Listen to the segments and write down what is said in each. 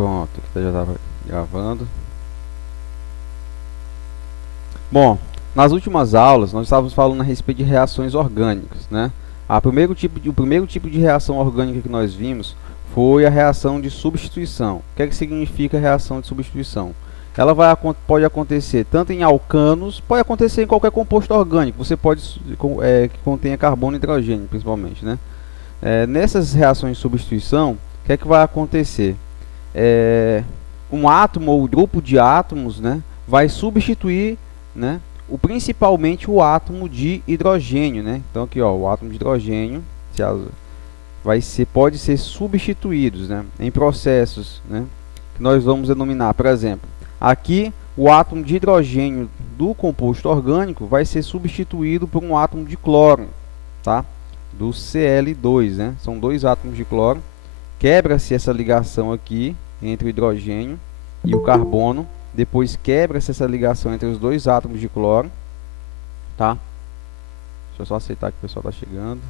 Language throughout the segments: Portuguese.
Pronto, aqui já estava gravando. Bom, nas últimas aulas nós estávamos falando a respeito de reações orgânicas, né? O primeiro tipo de reação orgânica que nós vimos foi a reação de substituição. O que é que significa a reação de substituição? Ela pode acontecer tanto em alcanos, pode acontecer em qualquer composto orgânico. Você pode que contenha carbono e hidrogênio, principalmente, né? Nessas reações de substituição, o que é que vai acontecer? Um átomo ou grupo de átomos, né, vai substituir, né, principalmente o átomo de hidrogênio, né? Então aqui, ó, o átomo de hidrogênio pode ser substituídos, né, em processos, né, que nós vamos denominar, por exemplo, aqui o átomo de hidrogênio do composto orgânico vai ser substituído por um átomo de cloro, tá? Do Cl2, né? São dois átomos de cloro. Quebra-se essa ligação aqui entre o hidrogênio e o carbono. Depois quebra-se essa ligação entre os dois átomos de cloro, tá? Deixa eu só aceitar que o pessoal está chegando.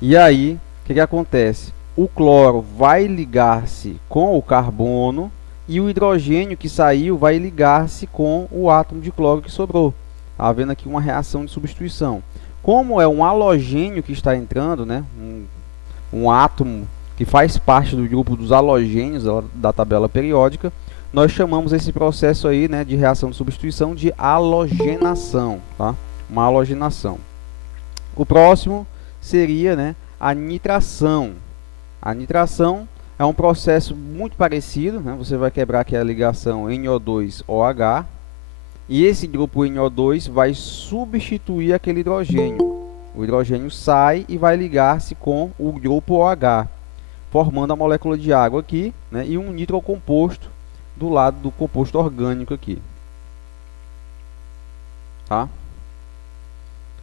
E aí, o que acontece? O cloro vai ligar-se com o carbono e o hidrogênio que saiu vai ligar-se com o átomo de cloro que sobrou. Está vendo aqui uma reação de substituição. Como é um halogênio que está entrando, né? Um átomo que faz parte do grupo dos halogênios da tabela periódica, nós chamamos esse processo aí, né, de reação de substituição de halogenação, tá? Uma halogenação. O próximo seria, né, a nitração. A nitração é um processo muito parecido, né? Você vai quebrar aqui a ligação NO2OH e esse grupo NO2 vai substituir aquele hidrogênio. O hidrogênio sai e vai ligar-se com o grupo OH, formando a molécula de água aqui, né, e um nitrocomposto do lado do composto orgânico aqui. Tá?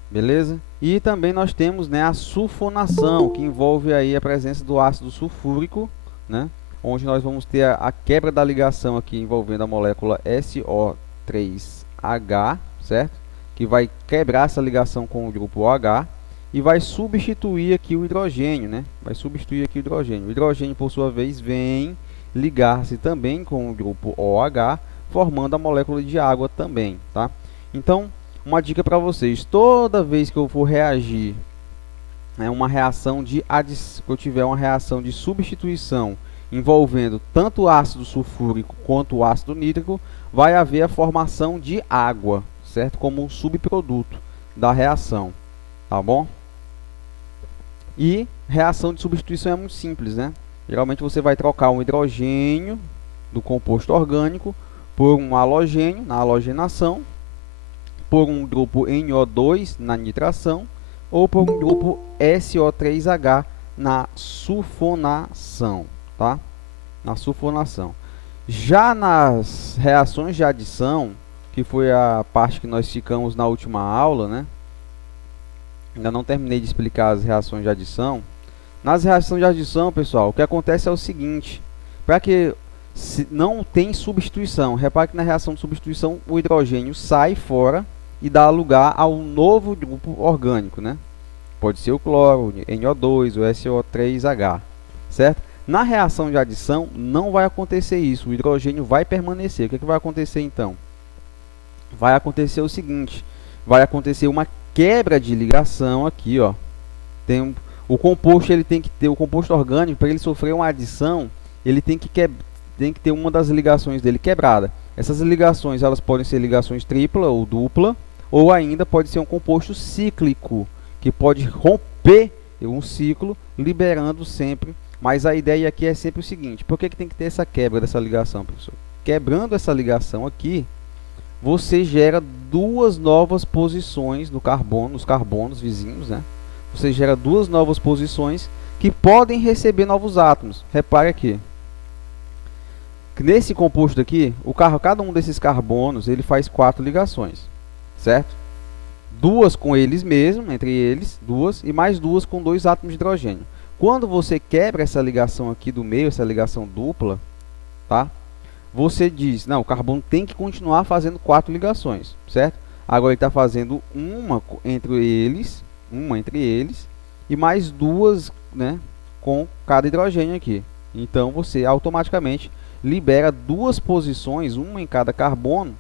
Beleza? E também nós temos, né, a sulfonação, que envolve aí a presença do ácido sulfúrico, né, onde nós vamos ter a quebra da ligação aqui envolvendo a molécula SO3H, certo? Que vai quebrar essa ligação com o grupo OH e vai substituir aqui o hidrogênio, né? Vai substituir aqui o hidrogênio. O hidrogênio, por sua vez, vem ligar-se também com o grupo OH, formando a molécula de água também, tá? Então, uma dica para vocês: toda vez que eu for reagir, né, eu tiver uma reação de substituição envolvendo tanto o ácido sulfúrico quanto o ácido nítrico, vai haver a formação de água, certo? Como um subproduto da reação, tá bom? E reação de substituição é muito simples, né? Geralmente você vai trocar um hidrogênio do composto orgânico por um halogênio na halogenação, por um grupo NO2 na nitração ou por um grupo SO3H na sulfonação, tá? Na sulfonação. Já nas reações de adição, que foi a parte que nós ficamos na última aula, né? Ainda não terminei de explicar as reações de adição. Nas reações de adição, pessoal, o que acontece é o seguinte: para que não tem substituição, repare que na reação de substituição o hidrogênio sai fora e dá lugar ao novo grupo orgânico, né? Pode ser o cloro, o NO2, o SO3H, certo? Na reação de adição não vai acontecer isso, o hidrogênio vai permanecer. O que vai acontecer então? Vai acontecer o seguinte: vai acontecer uma quebra de ligação aqui, ó. O composto, ele tem que ter, o composto orgânico, para ele sofrer uma adição, ele tem que ter uma das ligações dele quebrada. Essas ligações, elas podem ser ligações tripla ou dupla, ou ainda pode ser um composto cíclico, que pode romper um ciclo, liberando sempre. Mas a ideia aqui é sempre o seguinte: por que tem que ter essa quebra dessa ligação, professor? Quebrando essa ligação aqui, você gera duas novas posições no carbono, nos carbonos vizinhos, né? Você gera duas novas posições que podem receber novos átomos. Repare aqui. Nesse composto aqui, cada um desses carbonos, ele faz 4 ligações, certo? Duas com eles mesmos, entre eles, duas, e mais duas com 2 átomos de hidrogênio. Quando você quebra essa ligação aqui do meio, essa ligação dupla, tá? Você diz, não, o carbono tem que continuar fazendo 4 ligações, certo? Agora ele está fazendo uma entre eles e mais duas, né, com cada hidrogênio aqui. Então você automaticamente libera duas posições, uma em cada carbono,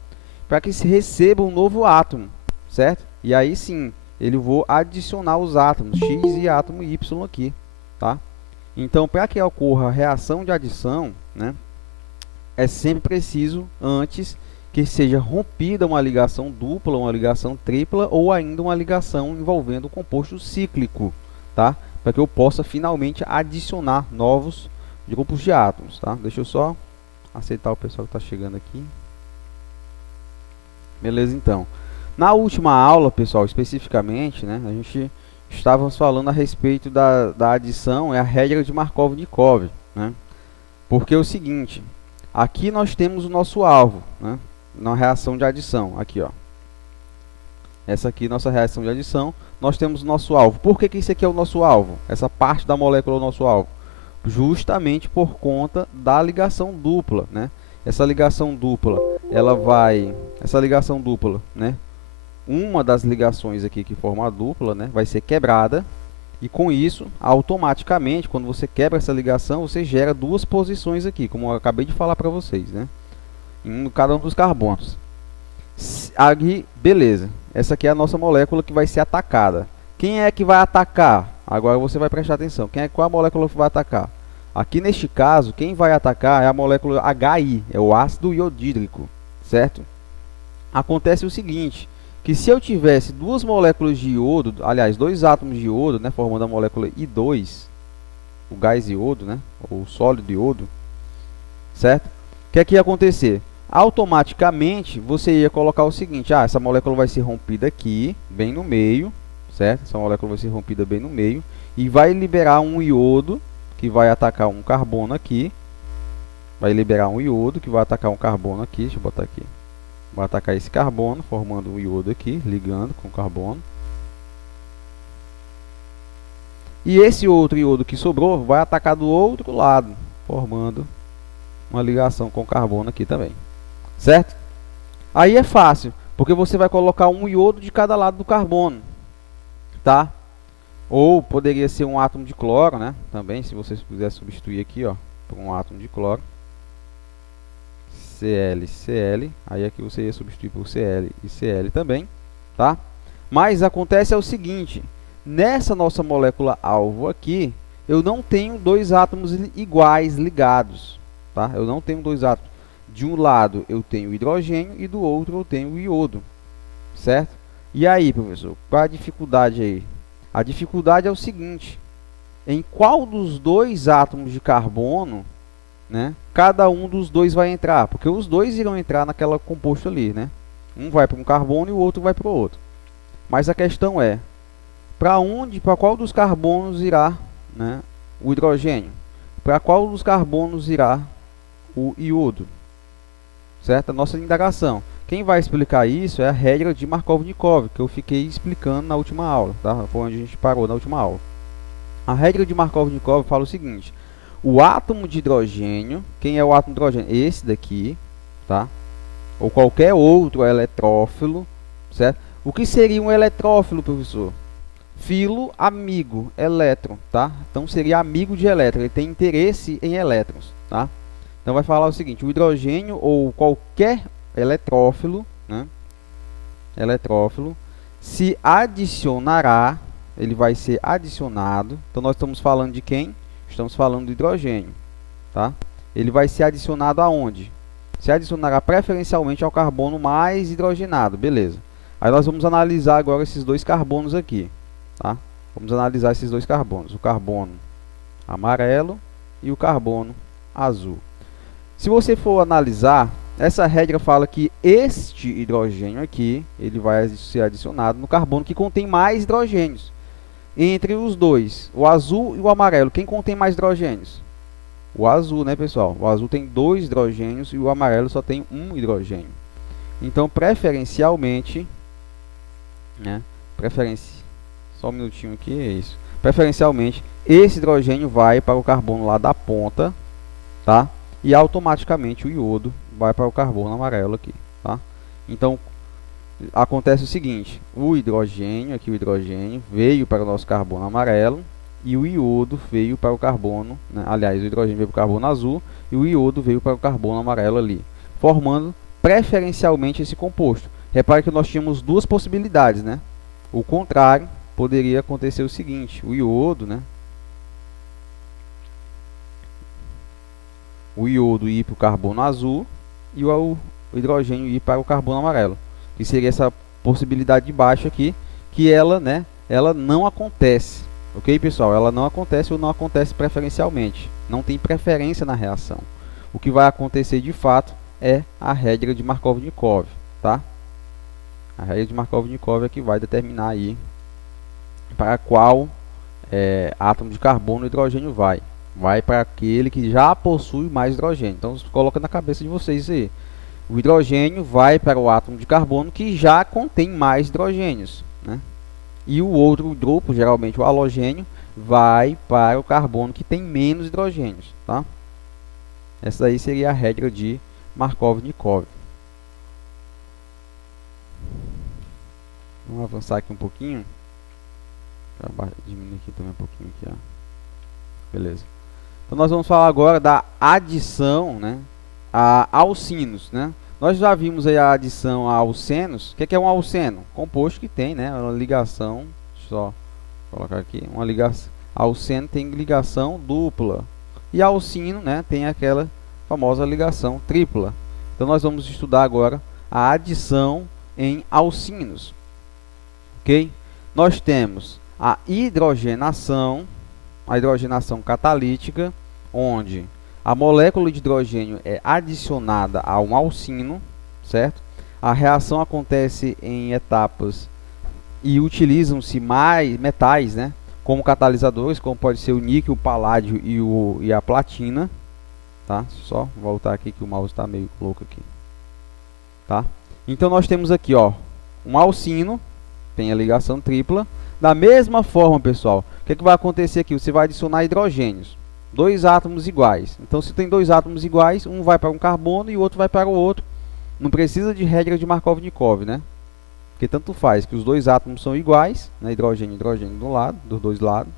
para que se receba um novo átomo, certo? E aí sim, ele vou adicionar os átomos X e átomo Y aqui, tá? Então, para que ocorra a reação de adição, né, é sempre preciso antes que seja rompida uma ligação dupla, uma ligação tripla ou ainda uma ligação envolvendo um composto cíclico, tá? Para que eu possa finalmente adicionar novos grupos de átomos, tá? Deixa eu só aceitar o pessoal que está chegando aqui. Beleza, então. Na última aula, pessoal, especificamente, né, a gente estávamos falando a respeito da adição, é a regra de Markov-Nikov, né? Porque é o seguinte, aqui nós temos o nosso alvo, né, na reação de adição, aqui, ó. Essa aqui, nossa reação de adição, nós temos o nosso alvo. Por que isso aqui é o nosso alvo? Essa parte da molécula é o nosso alvo? Justamente por conta da ligação dupla, né? Essa ligação dupla, né? Uma das ligações aqui que forma a dupla, né, vai ser quebrada. E com isso, automaticamente, quando você quebra essa ligação, você gera duas posições aqui, como eu acabei de falar para vocês, né? Em cada um dos carbonos. Aqui, beleza. Essa aqui é a nossa molécula que vai ser atacada. Quem é que vai atacar? Agora você vai prestar atenção. Qual é a molécula que vai atacar? Aqui neste caso, quem vai atacar é a molécula HI, é o ácido iodídrico, certo? Acontece o seguinte, que se eu tivesse duas moléculas de iodo, aliás, dois átomos de iodo, né, formando a molécula I2, o gás iodo, né, ou o sólido iodo, certo? O que é que ia acontecer? Automaticamente, você ia colocar o seguinte, essa molécula vai ser rompida aqui, bem no meio, certo? Essa molécula vai ser rompida bem no meio, e vai liberar um iodo, que vai atacar um carbono aqui, vai liberar um iodo, que vai atacar um carbono aqui, deixa eu botar aqui, vai atacar esse carbono, formando um iodo aqui, ligando com o carbono. E esse outro iodo que sobrou vai atacar do outro lado, formando uma ligação com o carbono aqui também. Certo? Aí é fácil, porque você vai colocar um iodo de cada lado do carbono. Tá? Ou poderia ser um átomo de cloro, né? Também, se você quiser substituir aqui, ó, por um átomo de cloro. Cl, Cl, aí aqui você ia substituir por Cl e Cl também, tá? Mas acontece é o seguinte, nessa nossa molécula alvo aqui, eu não tenho dois átomos iguais ligados, tá? Eu não tenho dois átomos. De um lado eu tenho o hidrogênio e do outro eu tenho o iodo, certo? E aí, professor, qual a dificuldade aí? A dificuldade é o seguinte, em qual dos dois átomos de carbono, né, cada um dos dois vai entrar? Porque os dois irão entrar naquela composto ali, né? Um vai para um carbono e o outro vai para o outro. Mas a questão é, para qual dos carbonos irá, né, o hidrogênio? Para qual dos carbonos irá o iodo? Certo? A nossa indagação. Quem vai explicar isso é a regra de Markov-Nikov, que eu fiquei explicando na última aula, tá? Foi onde a gente parou na última aula. A regra de Markov-Nikov fala o seguinte, o átomo de hidrogênio, quem é o átomo de hidrogênio? Esse daqui, tá? Ou qualquer outro eletrófilo, certo? O que seria um eletrófilo, professor? Filo, amigo, elétron, tá? Então seria amigo de elétron, ele tem interesse em elétrons, tá? Então vai falar o seguinte, o hidrogênio ou qualquer eletrófilo, né? Eletrófilo, se adicionará, ele vai ser adicionado. Então nós estamos falando de quem? Estamos falando do hidrogênio, tá? Ele vai ser adicionado aonde? Se adicionará preferencialmente ao carbono mais hidrogenado, beleza. Aí nós vamos analisar agora esses dois carbonos aqui, tá? Vamos analisar esses dois carbonos, o carbono amarelo e o carbono azul. Se você for analisar, essa regra fala que este hidrogênio aqui, ele vai ser adicionado no carbono que contém mais hidrogênios. Entre os dois, o azul e o amarelo, quem contém mais hidrogênios? O azul, né, pessoal? O azul tem 2 hidrogênios e o amarelo só tem 1 hidrogênio. Então, preferencialmente, né, só um minutinho aqui, é isso. Preferencialmente, esse hidrogênio vai para o carbono lá da ponta, tá? E automaticamente o iodo vai para o carbono amarelo aqui, tá? Então, acontece o seguinte, o hidrogênio, aqui o hidrogênio, veio para o nosso carbono amarelo e o iodo veio para o carbono, né? Aliás, o hidrogênio veio para o carbono azul e o iodo veio para o carbono amarelo ali, formando preferencialmente esse composto. Repare que nós tínhamos duas possibilidades, né? O contrário poderia acontecer o seguinte: o iodo, né? O iodo ir para o carbono azul e o hidrogênio ir para o carbono amarelo, que seria essa possibilidade de baixo aqui, que ela, né? Ela não acontece. Ok, pessoal? Ela não acontece ou não acontece preferencialmente. Não tem preferência na reação. O que vai acontecer de fato é a regra de Markov-Nikov, tá? A regra de Markov-Nikov é que vai determinar aí para qual átomo de carbono o hidrogênio vai. Vai para aquele que já possui mais hidrogênio. Então, coloca na cabeça de vocês aí. O hidrogênio vai para o átomo de carbono que já contém mais hidrogênios, né? E o outro grupo, geralmente o halogênio, vai para o carbono que tem menos hidrogênios, tá? Essa aí seria a regra de Markov-Nikov. Vamos avançar aqui um pouquinho. Diminuir aqui também um pouquinho aqui, ó. Beleza. Então nós vamos falar agora da adição, né, a alcenos, né? Nós já vimos aí a adição a alcenos. O que é um alceno? Composto que tem, né, uma ligação, só colocar aqui, uma ligação. Alceno tem ligação dupla. E alcino, né, tem aquela famosa ligação tripla. Então nós vamos estudar agora a adição em alcenos. OK? Nós temos a hidrogenação catalítica, onde a molécula de hidrogênio é adicionada a um alcino, certo? A reação acontece em etapas e utilizam-se mais metais, né, como catalisadores, como pode ser o níquel, o paládio e a platina, tá? Só voltar aqui que o mouse está meio louco aqui, tá? Então nós temos aqui, ó, um alcino, tem a ligação tripla. Da mesma forma, pessoal, o que vai acontecer aqui? Você vai adicionar hidrogênios, dois átomos iguais. Então, se tem dois átomos iguais, um vai para um carbono e o outro vai para o outro. Não precisa de regra de Markov-Nikov, né? Porque tanto faz que os dois átomos são iguais, né? Hidrogênio e hidrogênio do lado, dos dois lados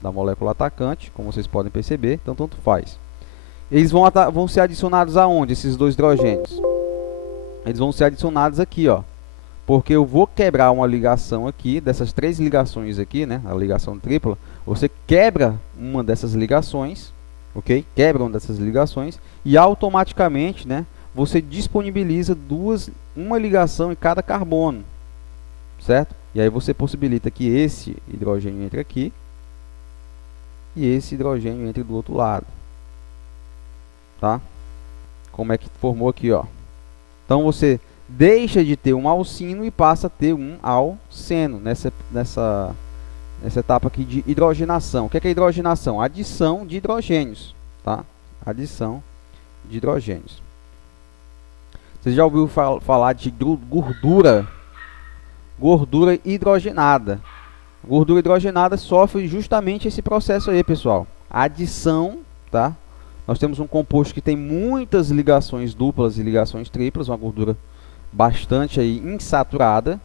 da molécula atacante, como vocês podem perceber. Então, tanto faz. Eles vão ser adicionados aonde, esses dois hidrogênios? Eles vão ser adicionados aqui, ó. Porque eu vou quebrar uma ligação aqui, dessas três ligações aqui, né? A ligação tripla. Você quebra uma dessas ligações, ok? Quebra uma dessas ligações e automaticamente, né, você disponibiliza uma ligação em cada carbono, certo? E aí você possibilita que esse hidrogênio entre aqui e esse hidrogênio entre do outro lado, tá? Como é que formou aqui, ó? Então você deixa de ter um alcino e passa a ter um alceno nessa etapa aqui de hidrogenação. O que é hidrogenação? Adição de hidrogênios, tá? Adição de hidrogênios. Você já ouviu falar de gordura hidrogenada? Gordura hidrogenada sofre justamente esse processo aí, pessoal. Adição, tá? Nós temos um composto que tem muitas ligações duplas e ligações triplas, uma gordura bastante aí insaturada,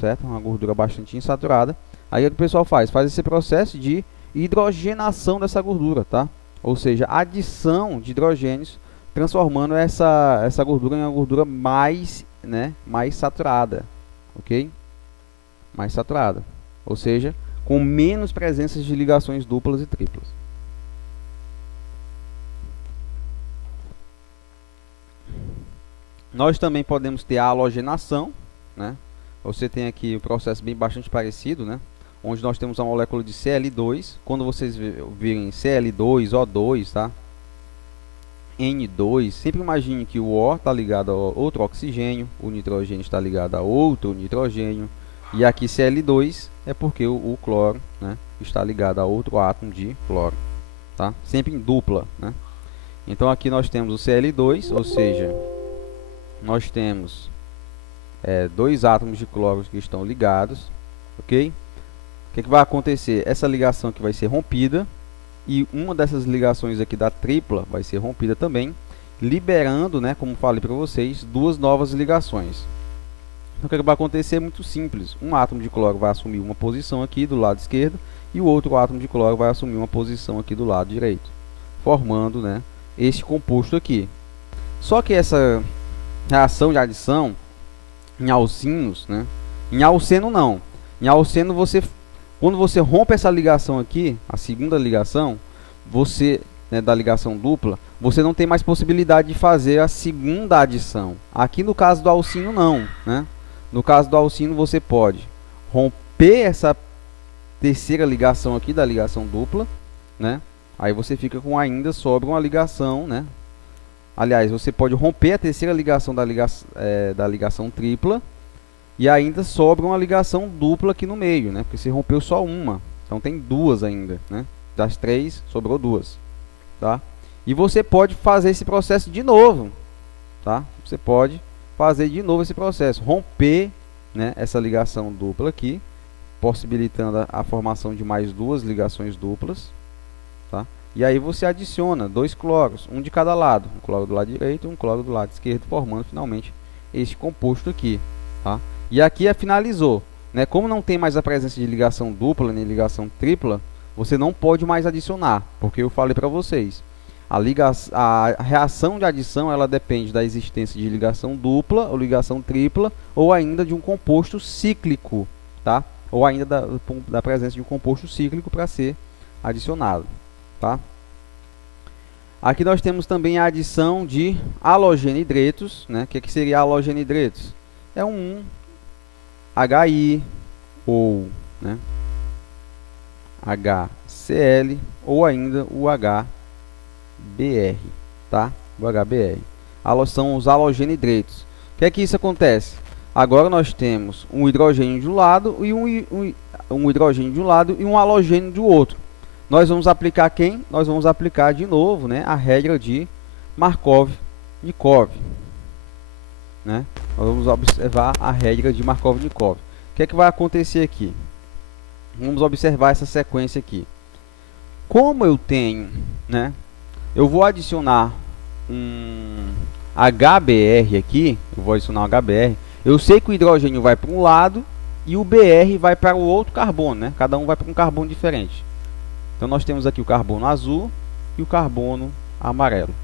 certo? Uma gordura bastante insaturada. Aí o que o pessoal faz? Faz esse processo de hidrogenação dessa gordura, tá? Ou seja, adição de hidrogênios, transformando essa gordura em uma gordura mais, né, mais saturada, ok? Mais saturada, ou seja, com menos presença de ligações duplas e triplas. Nós também podemos ter a halogenação, né? Você tem aqui o processo bem bastante parecido, né? Onde nós temos a molécula de Cl2. Quando vocês virem Cl2, O2, tá? N2, sempre imagine que o O está ligado a outro oxigênio, o nitrogênio está ligado a outro nitrogênio, e aqui Cl2 é porque o cloro, né, está ligado a outro átomo de cloro, tá? Sempre em dupla, né? Então aqui nós temos o Cl2, ou seja, nós temos dois átomos de cloro que estão ligados, ok? O que vai acontecer? Essa ligação aqui vai ser rompida e uma dessas ligações aqui da tripla vai ser rompida também, liberando, né, como falei para vocês, duas novas ligações. Então, o que vai acontecer é muito simples. Um átomo de cloro vai assumir uma posição aqui do lado esquerdo e o outro átomo de cloro vai assumir uma posição aqui do lado direito, formando, né, esse composto aqui. Só que essa reação de adição em alcinos, né, em alceno não. Em alceno, quando você rompe essa ligação aqui, a segunda ligação, né, da ligação dupla, você não tem mais possibilidade de fazer a segunda adição. Aqui no caso do alcino não, né? No caso do alcino você pode romper essa terceira ligação aqui da ligação dupla, né? Aí você fica com ainda sobra uma ligação, né? Aliás, você pode romper a terceira ligação da ligação tripla e ainda sobra uma ligação dupla aqui no meio, né? Porque você rompeu só uma, então tem duas ainda, né? Das três, sobrou duas, tá? E você pode fazer esse processo de novo, tá? Você pode fazer de novo esse processo, romper, né, essa ligação dupla aqui, possibilitando a formação de mais duas ligações duplas, tá? E aí você adiciona 2 cloros, um de cada lado, um cloro do lado direito e um cloro do lado esquerdo, formando finalmente este composto aqui, tá? E aqui finalizou, né? Como não tem mais a presença de ligação dupla nem ligação tripla, você não pode mais adicionar, porque eu falei para vocês, a reação de adição ela depende da existência de ligação dupla ou ligação tripla, ou ainda de um composto cíclico, tá? Ou ainda da presença de um composto cíclico para ser adicionado, tá? Aqui nós temos também a adição de halogenidretos, né? O que seria halogenidretos? É um HI ou, né, HCl ou ainda o HBr, tá? O HBr. São os halogenidretos. O que é que isso acontece? Agora nós temos um hidrogênio de um lado e um hidrogênio de um lado e um halogênio do outro. Nós vamos aplicar quem? Nós vamos aplicar de novo, né, a regra de Markov-Nikov, né? Nós vamos observar a regra de Markov-Nikov. O que é que vai acontecer aqui? Vamos observar essa sequência aqui. Como eu tenho, né, eu vou adicionar um HBr aqui, eu vou adicionar um HBr. Eu sei que o hidrogênio vai para um lado e o Br vai para o outro carbono, né? Cada um vai para um carbono diferente. Então nós temos aqui o carbono azul e o carbono amarelo.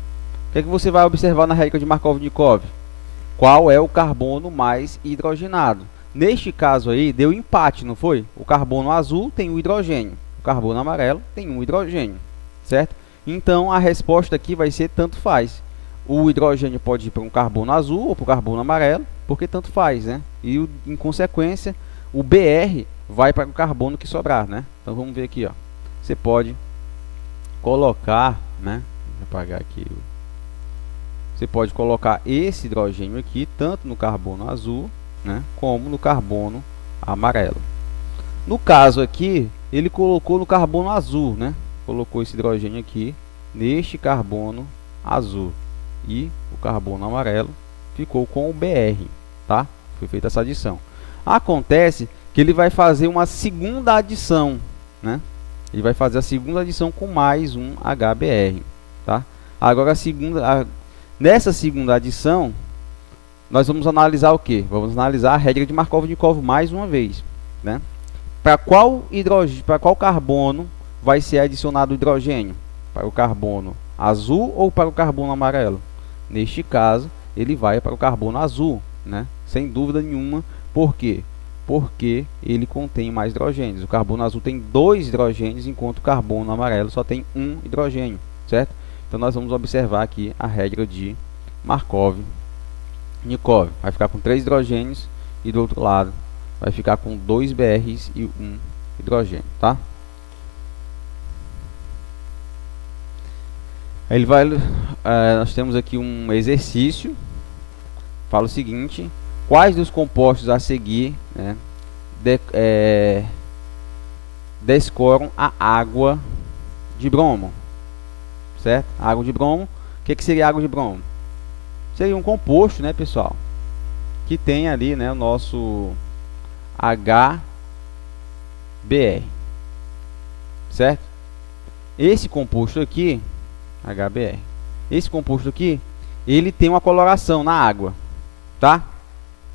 O que é que você vai observar na regra de Markov-Nikov? Qual é o carbono mais hidrogenado? Neste caso aí, deu empate, não foi? O carbono azul tem um hidrogênio, o carbono amarelo tem um hidrogênio, certo? Então, a resposta aqui vai ser tanto faz. O hidrogênio pode ir para um carbono azul ou para o carbono amarelo, porque tanto faz, né? E, em consequência, o Br vai para o carbono que sobrar, né? Então, vamos ver aqui, ó. Você pode colocar, né? Vou apagar aqui. Você pode colocar esse hidrogênio aqui, tanto no carbono azul, né, como no carbono amarelo. No caso aqui, ele colocou no carbono azul, né? Colocou esse hidrogênio aqui neste carbono azul e o carbono amarelo ficou com o Br, tá? Foi feita essa adição. Acontece que ele vai fazer uma segunda adição, né? Ele vai fazer a segunda adição com mais um HBr, tá? Agora nessa segunda adição nós vamos analisar o que? Vamos analisar a regra de Markov-Nikov mais uma vez, né? Para qual carbono vai ser adicionado o hidrogênio? Para o carbono azul ou para o carbono amarelo? Neste caso, ele vai para o carbono azul, né? Sem dúvida nenhuma. Por quê? Porque ele contém mais hidrogênios. O carbono azul tem 2 hidrogênios, enquanto o carbono amarelo só tem 1 hidrogênio, certo? Então nós vamos observar aqui a regra de Markov-Nikov. Vai ficar com 3 hidrogênios e do outro lado vai ficar com 2 Brs e 1 hidrogênio, tá? Ele vai, nós temos aqui um exercício. Fala o seguinte: quais dos compostos a seguir, né, descoram a água de bromo, certo? Água de bromo. O que seria água de bromo? Seria um composto, né, pessoal, que tem ali, né, o nosso HBr, certo? Esse composto aqui, HBr, esse composto aqui, ele tem uma coloração na água, tá?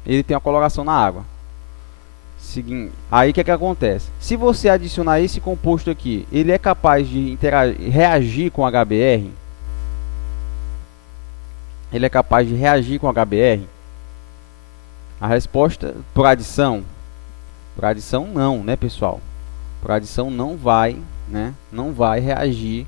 Ele tem uma coloração na água. Seguinte, aí o que acontece? Se você adicionar esse composto aqui, ele é capaz de reagir com HBr? Ele é capaz de reagir com HBr? A resposta, por adição não, né, pessoal? Por adição não vai, né? Não vai reagir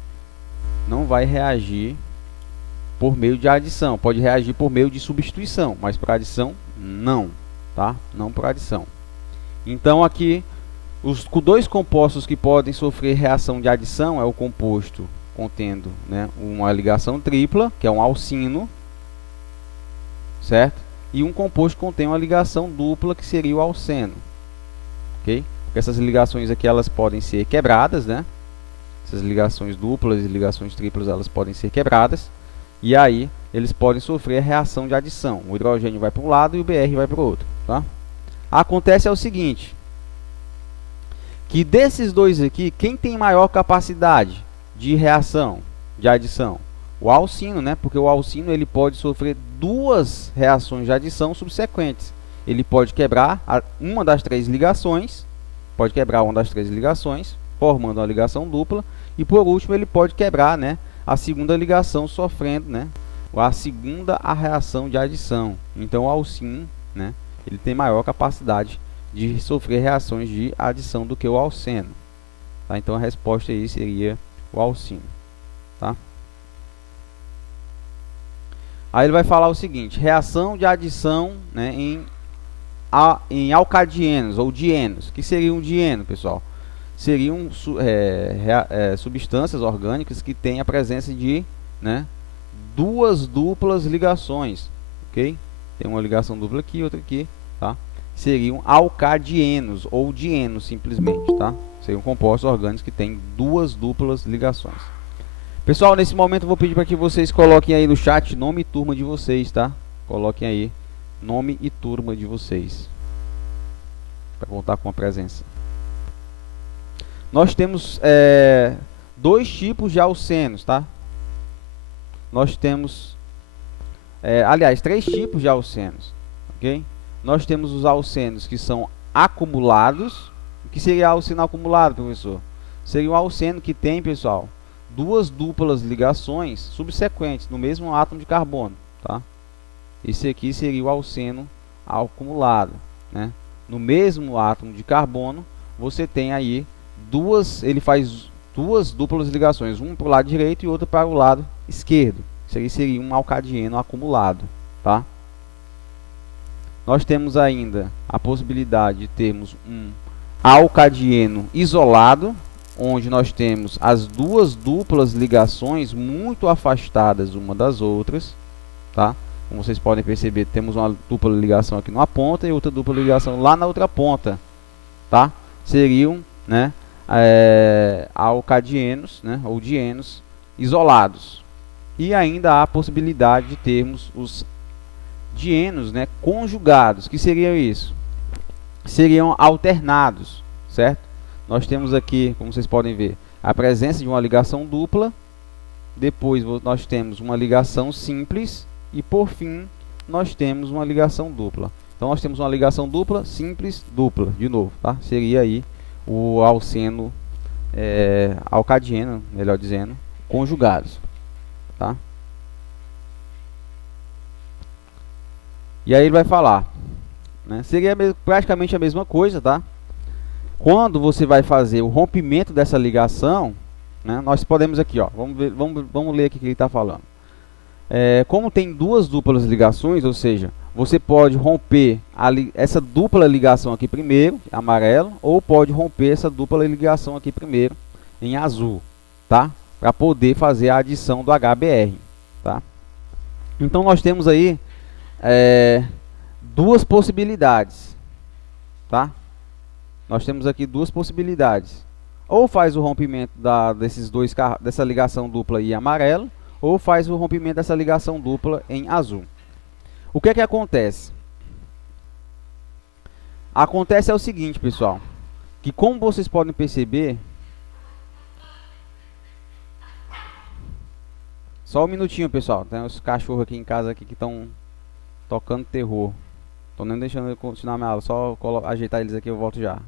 por meio de adição. Pode reagir por meio de substituição, mas por adição não, tá? Não por adição. Então aqui os dois compostos que podem sofrer reação de adição é o composto contendo, né, uma ligação tripla, que é um alcino, certo? E um composto que contém uma ligação dupla, que seria o alceno, ok? Porque essas ligações aqui elas podem ser quebradas, né? Essas ligações duplas e ligações triplas elas podem ser quebradas, e aí eles podem sofrer a reação de adição. O hidrogênio vai para um lado e o Br vai para o outro, tá? Acontece é o seguinte, que desses dois aqui, quem tem maior capacidade de reação, de adição? O alcino, né? Porque o alcino ele pode sofrer duas reações de adição subsequentes. Ele pode quebrar uma das três ligações, formando uma ligação dupla, e por último ele pode quebrar, né, a segunda ligação, sofrendo, né, a reação de adição. Então o alcino, né, ele tem maior capacidade de sofrer reações de adição do que o alceno, tá? Então a resposta aí seria o alcino, tá? Aí ele vai falar o seguinte: reação de adição, né, em alcadienos ou dienos. O que seria um dieno, pessoal? Seriam substâncias orgânicas que têm a presença de, né, duas duplas ligações, ok? Tem uma ligação dupla aqui, outra aqui, tá? Seriam alcadienos ou dienos simplesmente, tá? Seriam compostos orgânicos que têm duas duplas ligações. Pessoal, nesse momento eu vou pedir para que vocês coloquem aí no chat nome e turma de vocês, tá? Coloquem aí nome e turma de vocês, para contar com a presença. Nós temos dois tipos de alcenos, tá? Nós temos, aliás, três tipos de alcenos, ok? Nós temos os alcenos que são acumulados. O que seria alceno acumulado, professor? Seria um alceno que tem, pessoal, duas duplas ligações subsequentes no mesmo átomo de carbono, tá? Esse aqui seria o alceno acumulado, né? No mesmo átomo de carbono, você tem aí ele faz duas duplas ligações, uma para o lado direito e outra para o lado esquerdo. Isso aí seria um alcadieno acumulado, tá? Nós temos ainda a possibilidade de termos um alcadieno isolado, onde nós temos as duas duplas ligações muito afastadas uma das outras, tá? Como vocês podem perceber, temos uma dupla ligação aqui numa ponta e outra dupla ligação lá na outra ponta, tá? Seriam, né, alcadienos, né, ou dienos isolados. E ainda há a possibilidade de termos os dienos, né, conjugados. Que seria isso? Seriam alternados, certo? Nós temos aqui, como vocês podem ver, a presença de uma ligação dupla. Depois nós temos uma ligação simples. E por fim, nós temos uma ligação dupla. Então nós temos uma ligação dupla, simples, dupla, de novo, tá? Seria aí o alceno alcadieno, melhor dizendo, conjugados, tá? E aí ele vai falar, né? Seria praticamente a mesma coisa, tá? Quando você vai fazer o rompimento dessa ligação, né, nós podemos aqui, ó, vamos ler aqui o que ele está falando. Como tem duas duplas ligações, ou seja, você pode romper essa dupla ligação aqui primeiro, amarelo, ou pode romper essa dupla ligação aqui primeiro, em azul, tá? Para poder fazer a adição do HBr, tá? Então nós temos aí duas possibilidades, tá? Nós temos aqui duas possibilidades. Ou faz o rompimento dessa ligação dupla em amarelo, ou faz o rompimento dessa ligação dupla em azul. O que é que acontece? Acontece é o seguinte, pessoal, que como vocês podem perceber, só um minutinho, pessoal, tem os cachorros aqui em casa aqui que estão tocando terror. Tô nem deixando eu continuar minha aula, só ajeitar eles aqui, eu volto já.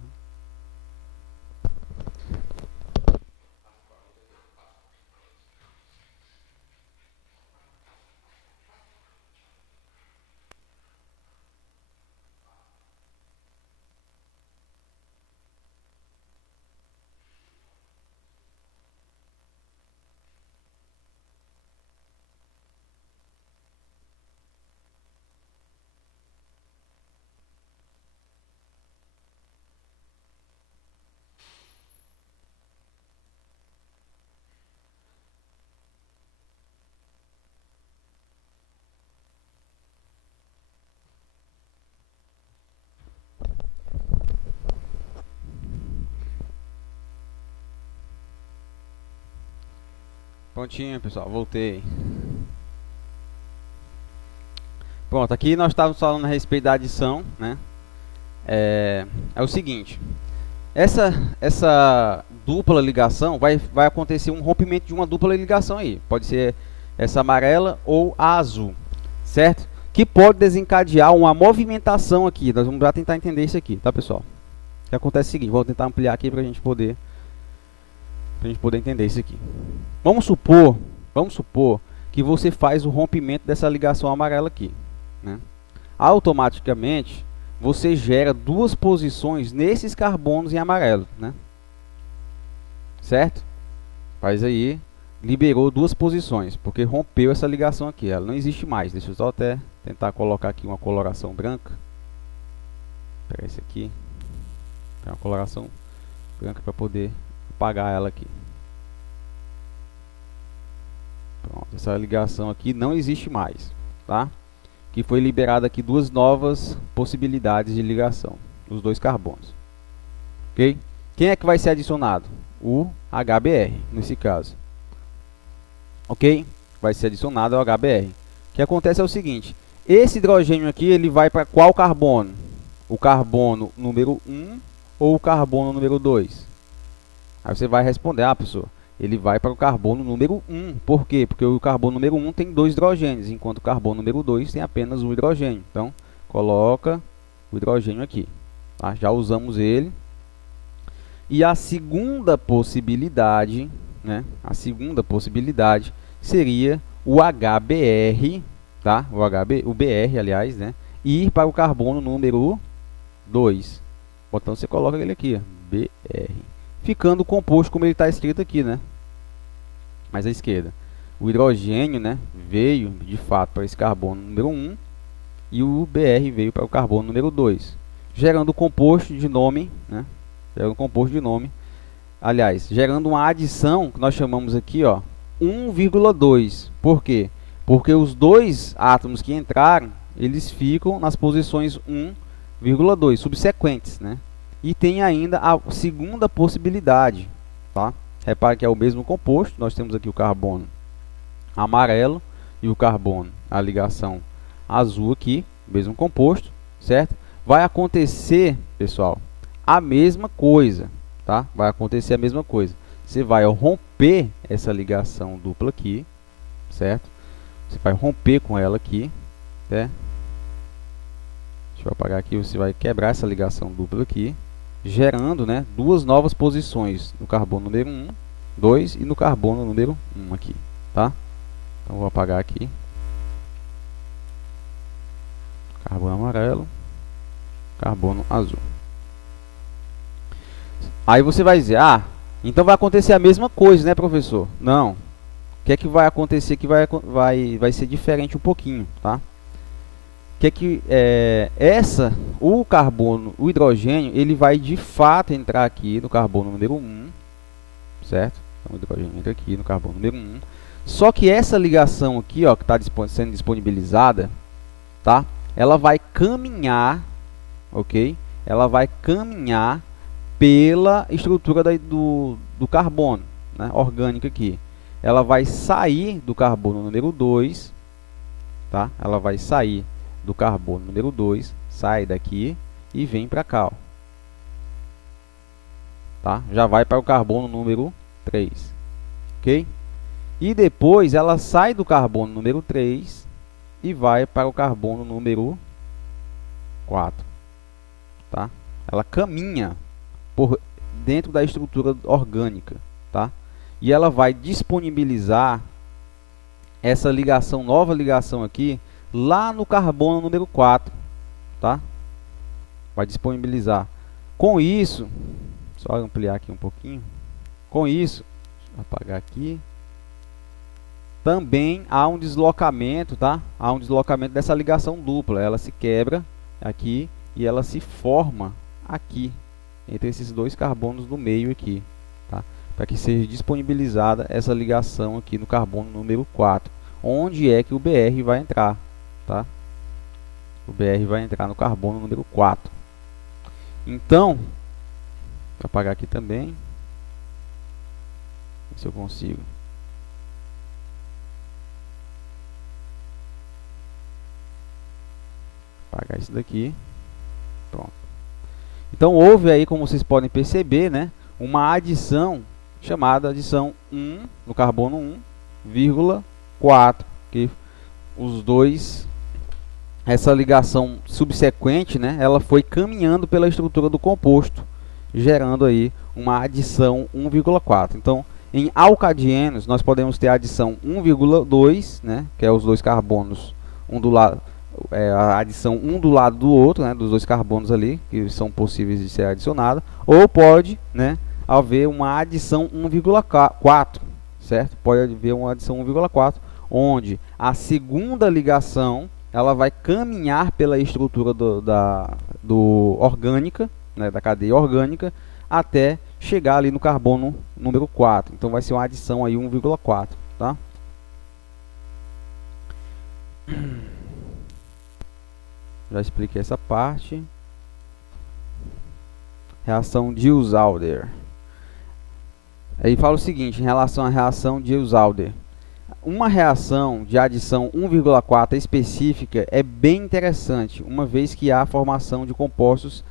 Prontinho, pessoal, voltei. Pronto, aqui nós estávamos falando a respeito da adição, né? É o seguinte, essa dupla ligação vai acontecer um rompimento de uma dupla ligação aí. Pode ser essa amarela ou a azul, certo? Que pode desencadear uma movimentação aqui. Nós vamos já tentar entender isso aqui, tá, pessoal? O que acontece é o seguinte, vou tentar ampliar aqui para a gente poder entender isso aqui. Vamos supor que você faz o rompimento dessa ligação amarela aqui, né? Automaticamente você gera duas posições nesses carbonos em amarelo, né? Certo? Faz aí, liberou duas posições, porque rompeu essa ligação aqui, ela não existe mais. Deixa eu só até tentar colocar aqui uma coloração branca. Vou pegar esse aqui, uma coloração branca para poder apagar ela aqui. Pronto, essa ligação aqui não existe mais, tá? Que foi liberada aqui duas novas possibilidades de ligação, os dois carbonos. Ok? Quem é que vai ser adicionado? O HBr, nesse caso. Ok? Vai ser adicionado ao HBr. O que acontece é o seguinte, esse hidrogênio aqui, ele vai para qual carbono? O carbono número 1 ou o carbono número 2? Aí você vai responder, professor, ele vai para o carbono número 1. Por quê? Porque o carbono número 1 tem 2 hidrogênios, enquanto o carbono número 2 tem apenas um hidrogênio. Então, coloca o hidrogênio aqui. Tá? Já usamos ele. E a segunda possibilidade, né? A segunda possibilidade seria o HBr, tá? O BR, aliás, né? Ir para o carbono número 2. Então, você coloca ele aqui, BR. Ficando composto como ele está escrito aqui, né? Mais à esquerda. O hidrogênio, né, veio de fato para esse carbono número 1 e o BR veio para o carbono número 2, gerando composto de nome, né? Gerando composto de nome. Aliás, gerando uma adição que nós chamamos aqui, ó, 1,2. Por quê? Porque os dois átomos que entraram, eles ficam nas posições 1,2 subsequentes, né? E tem ainda a segunda possibilidade, tá? Repare que é o mesmo composto. Nós temos aqui o carbono amarelo e o carbono, a ligação azul aqui, mesmo composto, certo? Vai acontecer, pessoal, a mesma coisa, tá? Vai acontecer a mesma coisa. Você vai romper essa ligação dupla aqui, certo? Você vai romper com ela aqui, né? Deixa eu apagar aqui. Você vai quebrar essa ligação dupla aqui, gerando, né, duas novas posições no carbono número 1, 2 e no carbono número 1 aqui, tá? Então vou apagar aqui. Carbono amarelo, carbono azul. Aí você vai dizer, então vai acontecer a mesma coisa, né, professor? Não. O que é que vai acontecer que vai ser diferente um pouquinho, tá? O carbono, o hidrogênio, ele vai de fato entrar aqui no carbono número 1, certo? Então o hidrogênio entra aqui no carbono número 1. Só que essa ligação aqui, ó, que está sendo disponibilizada, tá? Ela vai caminhar, ok? Ela vai caminhar pela estrutura do carbono, né, orgânico aqui. Ela vai sair do carbono número 2, tá? Ela vai sair do carbono número 2, sai daqui e vem para cá, ó. Tá? Já vai para o carbono número 3, ok? E depois ela sai do carbono número 3 e vai para o carbono número 4, tá? Ela caminha por dentro da estrutura orgânica, tá? E ela vai disponibilizar essa ligação, nova ligação aqui, lá no carbono número 4, tá? Vai disponibilizar. Com isso, só ampliar aqui um pouquinho. Com isso, deixa eu apagar aqui. Também há um deslocamento, tá? Há um deslocamento dessa ligação dupla. Ela se quebra aqui e ela se forma aqui, entre esses dois carbonos do meio aqui, tá? Para que seja disponibilizada essa ligação aqui no carbono número 4. Onde é que o BR vai entrar, tá? O BR vai entrar no carbono número 4. Então, vou apagar aqui também. Ver se eu consigo. Apagar isso daqui. Pronto. Então, houve aí, como vocês podem perceber, né, uma adição chamada adição 1 no carbono 1,4, que os dois, essa ligação subsequente, né, ela foi caminhando pela estrutura do composto, gerando aí uma adição 1,4. Então, em alcadienos, nós podemos ter a adição 1,2, né, que é os dois carbonos, um do lado, a adição um do lado do outro, né, dos dois carbonos ali, que são possíveis de ser adicionados, ou pode, né, haver uma adição 1,4, certo? Pode haver uma adição 1,4, onde a segunda ligação ela vai caminhar pela estrutura do orgânica, né, da cadeia orgânica, até chegar ali no carbono número 4. Então vai ser uma adição aí 1,4, tá? Já expliquei essa parte. Reação Diels-Alder. Aí fala o seguinte, em relação à reação Diels-Alder. Uma reação de adição 1,4 específica é bem interessante, uma vez que há a formação de compostos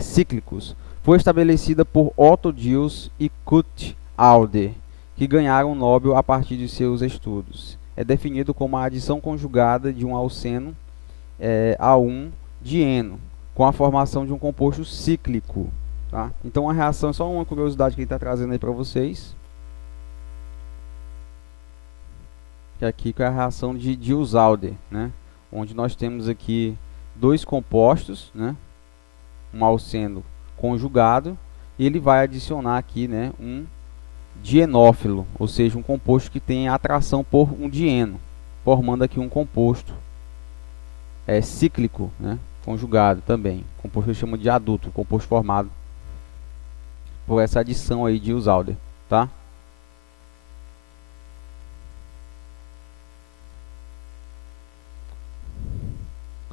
cíclicos. Foi estabelecida por Otto Diels e Kurt Alder, que ganharam o Nobel a partir de seus estudos. É definido como a adição conjugada de um alceno a um dieno, com a formação de um composto cíclico. Tá? Então a reação é só uma curiosidade que ele está trazendo aí para vocês. Que aqui é a reação de Diels-Alder, né? Onde nós temos aqui dois compostos, né? Um alceno conjugado, e ele vai adicionar aqui, né, um dienófilo, ou seja, um composto que tem atração por um dieno, formando aqui um composto cíclico, né, conjugado também, composto que chama de adulto, composto formado por essa adição aí de Diels-Alder, tá?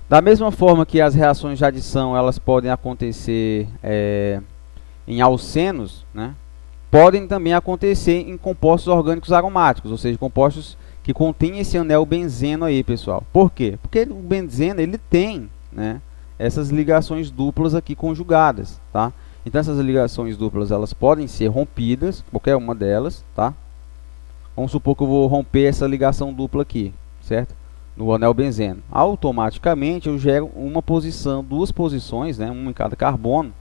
Da mesma forma que as reações de adição elas podem acontecer em alcenos, né, podem também acontecer em compostos orgânicos aromáticos, ou seja, compostos que contêm esse anel benzeno aí, pessoal. Por quê? Porque o benzeno ele tem, né, essas ligações duplas aqui conjugadas, tá? Então essas ligações duplas elas podem ser rompidas, qualquer uma delas, tá? Vamos supor que eu vou romper essa ligação dupla aqui, certo? No anel benzeno. Automaticamente eu gero uma posição, duas posições, né, uma em cada carbono,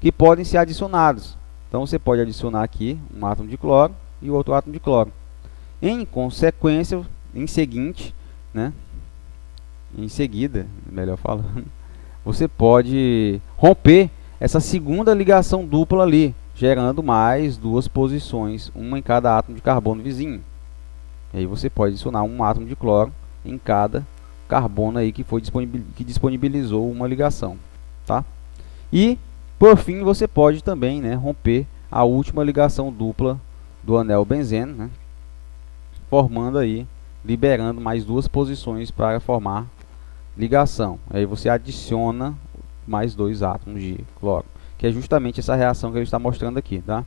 que podem ser adicionados. Então você pode adicionar aqui um átomo de cloro e o outro átomo de cloro. Em consequência, em seguida, melhor falando, você pode romper essa segunda ligação dupla ali, gerando mais duas posições, uma em cada átomo de carbono vizinho. E aí você pode adicionar um átomo de cloro em cada carbono aí que disponibilizou uma ligação, tá? E por fim você pode também, né, romper a última ligação dupla do anel benzeno, né, formando aí, liberando mais duas posições para formar ligação. Aí você adiciona mais dois átomos de cloro, que é justamente essa reação que ele está mostrando aqui, tá?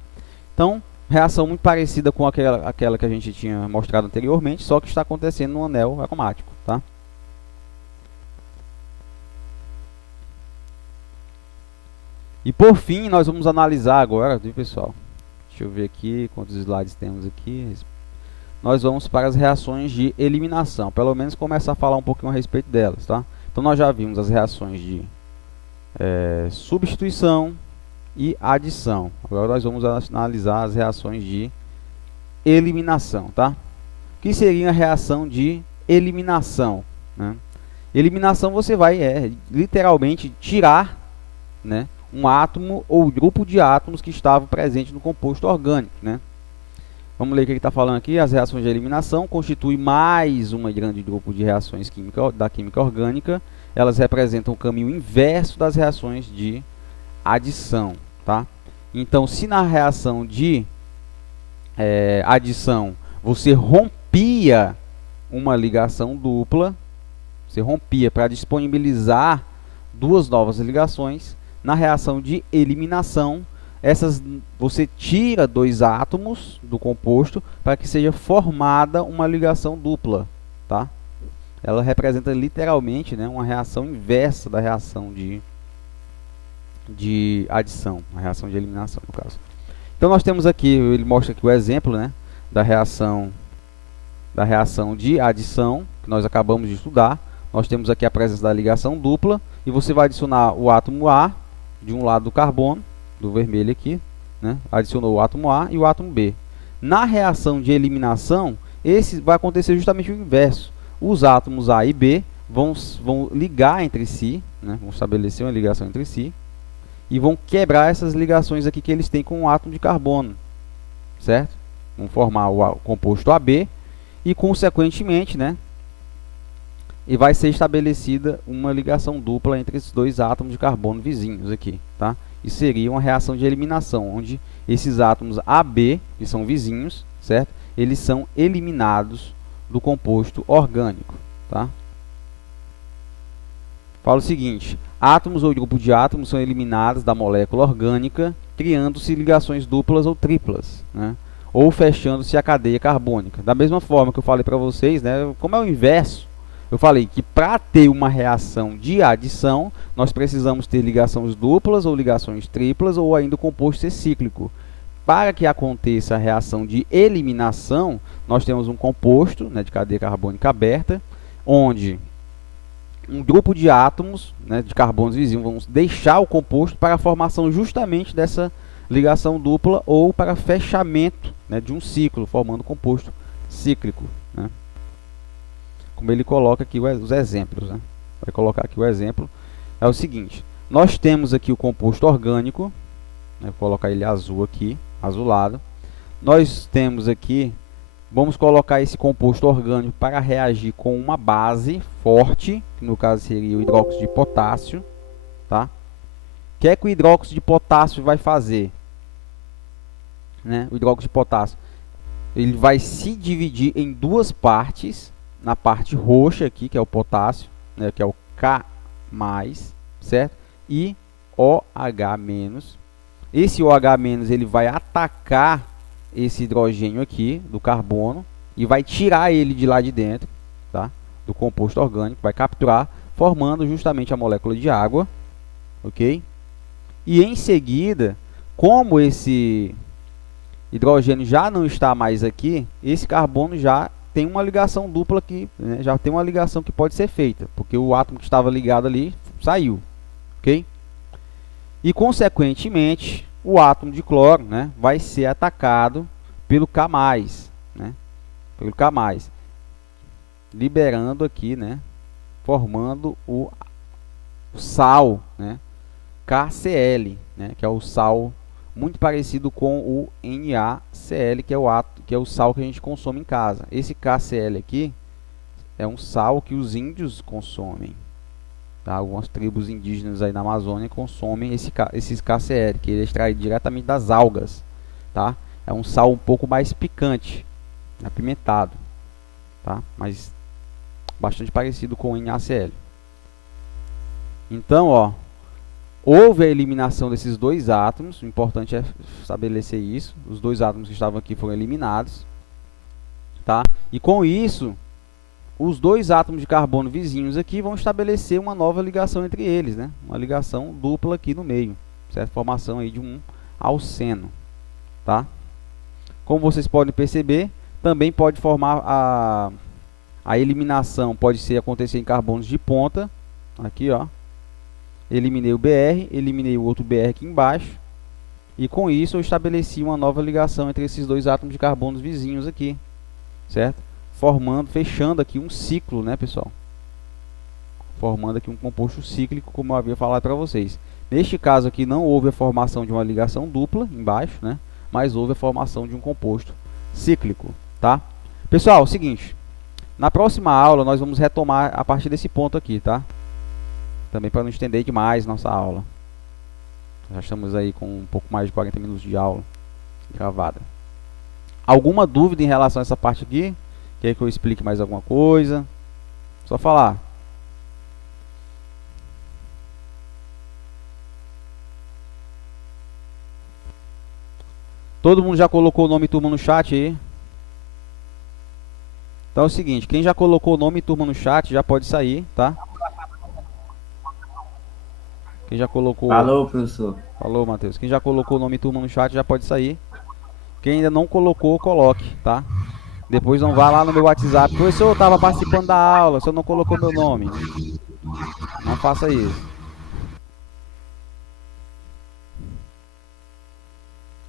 Então, reação muito parecida com aquela que a gente tinha mostrado anteriormente, só que está acontecendo no anel aromático, tá? E por fim, nós vamos analisar agora, viu, pessoal? Deixa eu ver aqui quantos slides temos aqui. Nós vamos para as reações de eliminação, pelo menos começar a falar um pouquinho a respeito delas, tá? Então nós já vimos as reações de substituição e adição. Agora nós vamos analisar as reações de eliminação, tá? O que seria a reação de eliminação, né? Eliminação, você vai literalmente tirar, né, um átomo ou grupo de átomos que estavam presentes no composto orgânico, né? Vamos ler o que ele está falando aqui. As reações de eliminação constituem mais um grande grupo de reações da química orgânica. Elas representam o caminho inverso das reações de adição, tá? Então, se na reação de adição você rompia uma ligação dupla, você rompia para disponibilizar duas novas ligações, na reação de eliminação, você tira dois átomos do composto para que seja formada uma ligação dupla, tá? Ela representa literalmente, né, uma reação inversa da reação de adição, a reação de eliminação, no caso. Então nós temos aqui, ele mostra aqui o exemplo, né, da reação de adição, que nós acabamos de estudar. Nós temos aqui a presença da ligação dupla, e você vai adicionar o átomo A de um lado do carbono, do vermelho aqui, né? Adicionou o átomo A e o átomo B. Na reação de eliminação, vai acontecer justamente o inverso. Os átomos A e B vão ligar entre si, né? Vão estabelecer uma ligação entre si, e vão quebrar essas ligações aqui que eles têm com o átomo de carbono, certo? Vão formar o composto AB, e consequentemente, né, e vai ser estabelecida uma ligação dupla entre esses dois átomos de carbono vizinhos aqui, tá? E seria uma reação de eliminação, onde esses átomos AB, que são vizinhos, certo? Eles são eliminados do composto orgânico, tá? Fala o seguinte: átomos ou grupo de átomos são eliminados da molécula orgânica, criando-se ligações duplas ou triplas, né? Ou fechando-se a cadeia carbônica. Da mesma forma que eu falei para vocês, né, como é o inverso, eu falei que para ter uma reação de adição, nós precisamos ter ligações duplas ou ligações triplas, ou ainda o composto ser cíclico. Para que aconteça a reação de eliminação, nós temos um composto, né, de cadeia carbônica aberta, onde um grupo de átomos, né, de carbonos vizinhos vão deixar o composto para a formação justamente dessa ligação dupla, ou para fechamento, né, de um ciclo, formando composto cíclico, né? Como ele coloca aqui os exemplos, né? Vai colocar aqui o exemplo. É o seguinte: nós temos aqui o composto orgânico, né? Vou colocar ele azul aqui, azulado. Nós temos aqui, vamos colocar esse composto orgânico para reagir com uma base forte, que no caso seria o hidróxido de potássio, tá? O que é que o hidróxido de potássio vai fazer, né? O hidróxido de potássio, ele vai se dividir em duas partes. Na parte roxa aqui, que é o potássio, né, que é o K+, certo? E OH-. Esse OH- ele vai atacar esse hidrogênio aqui do carbono e vai tirar ele de lá de dentro, tá? Do composto orgânico, vai capturar, formando justamente a molécula de água, ok? E em seguida, como esse hidrogênio já não está mais aqui, esse carbono já tem uma ligação dupla aqui, né? Já tem uma ligação que pode ser feita, porque o átomo que estava ligado ali saiu, ok? E consequentemente, o átomo de cloro, né, vai ser atacado pelo K+, né? Pelo K+, liberando aqui, né, formando o sal, né, KCl, né, que é o sal muito parecido com o NaCl, que é o sal que a gente consome em casa. Esse KCl aqui é um sal que os índios consomem, tá? Algumas tribos indígenas aí na Amazônia consomem esses KCl, que ele é extraído diretamente das algas, tá? É um sal um pouco mais picante, apimentado, tá? Mas bastante parecido com o NaCl. Então, ó, houve a eliminação desses dois átomos. O importante é estabelecer isso. Os dois átomos que estavam aqui foram eliminados, tá? E com isso, os dois átomos de carbono vizinhos aqui vão estabelecer uma nova ligação entre eles, né? Uma ligação dupla aqui no meio, certo? Formação aí de um alceno, tá? Como vocês podem perceber, também pode formar a eliminação, pode acontecer em carbonos de ponta, aqui, ó. eliminei o BR, eliminei o outro BR aqui embaixo. E com isso eu estabeleci uma nova ligação entre esses dois átomos de carbono vizinhos aqui, certo? Fechando aqui um ciclo, né, pessoal? Formando aqui um composto cíclico, como eu havia falado para vocês. Neste caso aqui não houve a formação de uma ligação dupla embaixo, né? Mas houve a formação de um composto cíclico, tá? Pessoal, é o seguinte, na próxima aula nós vamos retomar a partir desse ponto aqui, tá? Também para não estender demais nossa aula. Já estamos aí com um pouco mais de 40 minutos de aula gravada. Alguma dúvida em relação a essa parte aqui? Quer que eu explique mais alguma coisa? Só falar. Todo mundo já colocou o nome e turma no chat aí? Então é o seguinte, quem já colocou o nome e turma no chat já pode sair, tá? Quem já colocou... Falou, professor. Falou, Matheus. Quem já colocou o nome e turma no chat já pode sair. Quem ainda não colocou, coloque, tá? Depois não vá lá no meu WhatsApp. Professor, eu estava participando da aula, só não colocou meu nome. Não faça isso.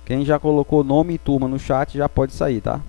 Quem já colocou nome e turma no chat já pode sair, tá?